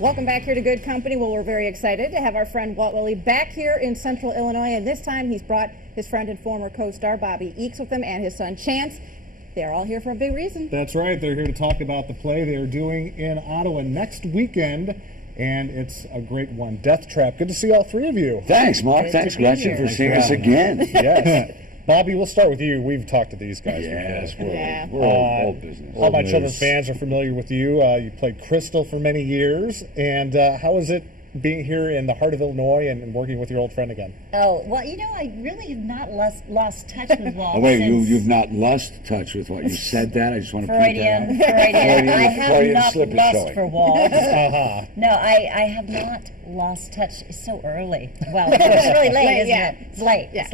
Welcome back here to Good Company. Well, we're very excited to have our friend Walt Willey back here in Central Illinois, and this time he's brought his friend and former co-star Bobbie Eakes with him and his son Chance. They're all here for a big reason. That's right. They're here to talk about the play they are doing in Ottawa next weekend, and it's a great one. Death Trap. Good to see all three of you. Thanks, Mark. Thanks, Gretchen, for seeing us again. Yes. Bobbie, we'll start with you. We've talked to these guys before. We're old business. All my children's fans are familiar with you. You played Crystal for many years, and how is it being here in the heart of Illinois and working with your old friend again? Oh, well, you know, I really have not lost touch with Walt. Oh, wait, you've not lost touch with what? You said that? I just want to point that out. Freudian. I have not lost showing. for Walt. No, I have not lost touch. It's so early. Well, it's really late, isn't it? It's late. Yeah. It's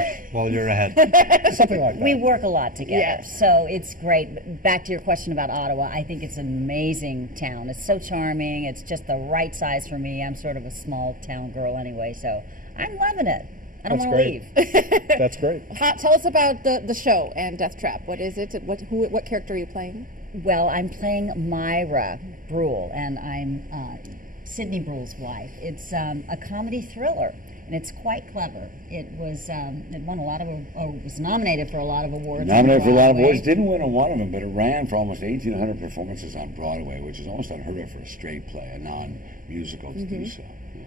late. Well, you're ahead. Something like that. We work a lot together, Yes. so it's great. Back to your question about Ottawa, I think it's an amazing town. It's so charming. It's just the right size for me. I'm sort of a small town girl anyway, so I'm loving it. I don't want to leave. That's great. Tell us about the show and Death Trap. What is it? What character are you playing? Well, I'm playing Myra Brule, and I'm Sidney Brule's wife. It's a comedy thriller, and it's quite clever. It was it won a lot of was nominated for a lot of awards. Nominated for a lot of awards. Didn't win on one of them, but it ran for almost 1,800 performances on Broadway, which is almost unheard of for a straight play, a non-musical to do so. Yeah.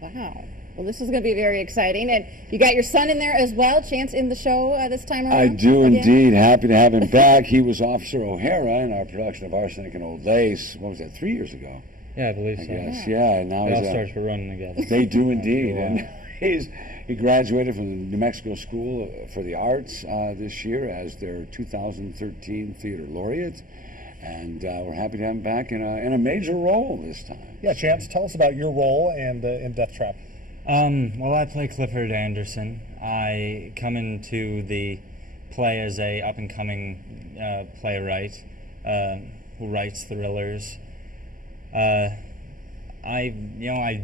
Wow. Well, this is going to be very exciting. And you got your son in there as well, Chance, in the show this time around? I do indeed. Happy to have him back. He was Officer O'Hara in our production of Arsenic and Old Lace. What was that, 3 years ago? Yeah, I believe so. Yes, yeah. And now They all he's start to run together. They do indeed. And he graduated from the New Mexico School for the Arts this year as their 2013 Theater Laureate. And we're happy to have him back in a major role this time. Yeah, Chance, tell us about your role and in Death Trap. Well, I play Clifford Anderson. I come into the play as a up-and-coming playwright who writes thrillers. I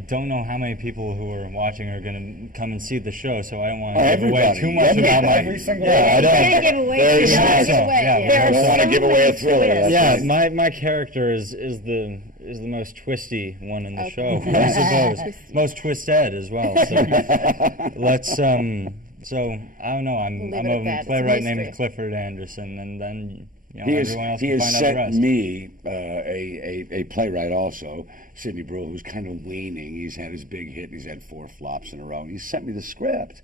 don't know how many people who are watching are going to come and see the show, so I don't want to give away too much about my. Every single I don't. Give away. Very You don't nice. give away. Yeah, I don't want to give away a thriller. That's Yeah, right. my character is the most twisty one in the show, I suppose. Most twisted as well. So let's so I don't know. I'm We'll leave it at a that. It's a playwright mystery. named Clifford Anderson, and then He everyone else can has find out the sent rest. me a playwright also, Sidney Brule, who's kind of waning. He's had his big hit. He's had 4 flops in a row. And he sent me the script,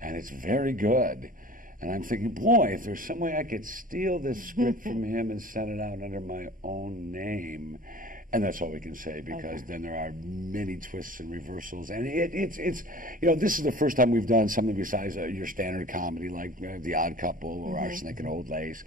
and it's very good. And I'm thinking, boy, if there's some way I could steal this script from him and send it out under my own name. And that's all we can say, because then there are many twists and reversals. And it's this is the first time we've done something besides your standard comedy like The Odd Couple or Arsenic and Old Lace.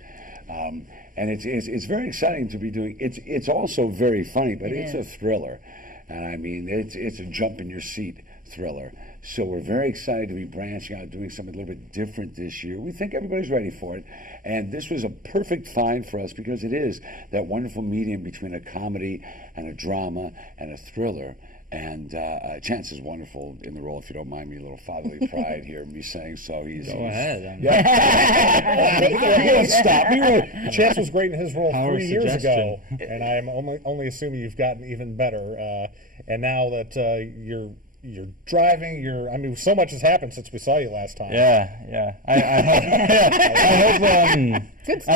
And it's very exciting to be doing. It's also very funny, but it's a thriller. And I mean, it's a jump in your seat thriller. So we're very excited to be branching out, doing something a little bit different this year. We think everybody's ready for it. And this was a perfect find for us because it is that wonderful medium between a comedy and a drama and a thriller. And Chance is wonderful in the role, if you don't mind me, a little fatherly pride here, me saying so. Go ahead. Stop. Chance was great in his role Power 3 years ago, suggestion. and I'm only assuming you've gotten even better. And now that you're driving, so much has happened since we saw you last time. Yeah. I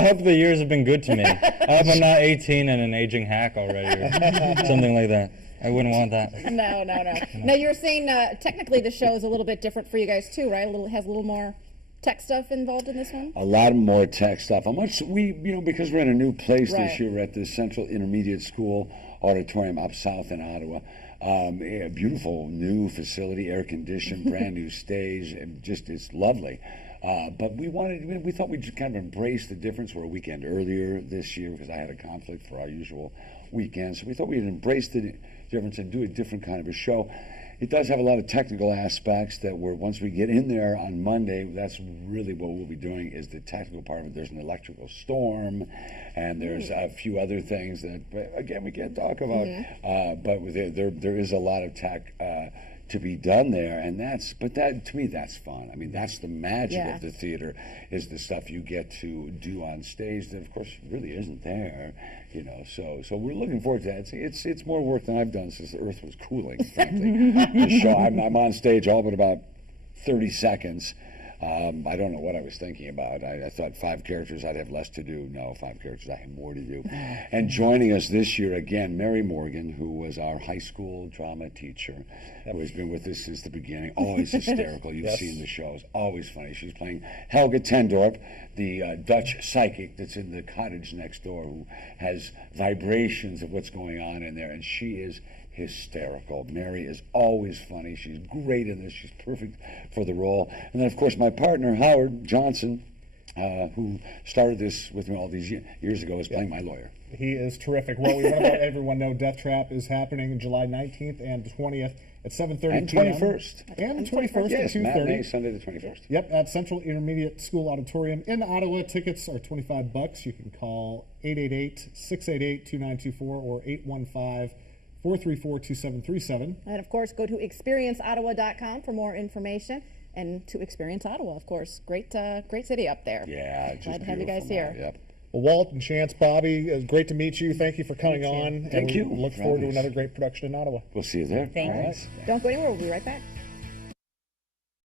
hope the years have been good to me. I hope I'm not 18 and an aging hack already, or something like that. I wouldn't want that. No. Now, you were saying technically the show is a little bit different for you guys too, right? Has a little more tech stuff involved in this one? A lot more tech stuff. How much because we're in a new place Right. this year, we're at the Central Intermediate School Auditorium up south in Ottawa. A beautiful new facility, air conditioned, brand new stage, and it's lovely. But we thought we'd just kind of embrace the difference. We're a weekend earlier this year because I had a conflict for our usual weekend. So we thought we'd embrace the difference and do a different kind of a show. It does have a lot of technical aspects that once we get in there on Monday, that's really what we'll be doing is the technical part of it. There's an electrical storm, and there's a few other things that, again, we can't talk about. But there is a lot of tech to be done there, and but that to me, that's fun. I mean, that's the magic Yeah. of the theater, is the stuff you get to do on stage that, of course, really isn't there. You know, so we're looking forward to that. It's more work than I've done since the Earth was cooling. Frankly, the show I'm on stage all but about 30 seconds. I don't know what I was thinking about. I thought 5 characters, I'd have less to do. No, 5 characters, I have more to do. And joining us this year again, Mary Morgan, who was our high school drama teacher, who has been with us since the beginning. Always hysterical. You've Yes. seen the shows. Always funny. She's playing Helga Tendorp, the Dutch psychic that's in the cottage next door, who has vibrations of what's going on in there, and she is hysterical. Mary is always funny. She's great in this. She's perfect for the role. And then, of course, my partner, Howard Johnson, who started this with me all these years ago, is playing my lawyer. He is terrific. Well, we want to let everyone know Death Trap is happening July 19th and 20th at 7:30 And p.m. 21st. And the 21st Yes, at matinee, 2:30. Sunday the 21st. Yep, at Central Intermediate School Auditorium in Ottawa. Tickets are $25. You can call 888-688-2924 or 815-434-2737. And of course, go to experienceottawa.com for more information. And to Experience Ottawa, of course. Great city up there. Yeah, just Glad to have you guys beautiful, here. Yep. Well, Walt and Chance, Bobbie, great to meet you. Thank you for coming too. on. Thank and you. we look forward to Nice. another great production in Ottawa. We'll see you there. Thank All you. right. Don't go anywhere. We'll be right back.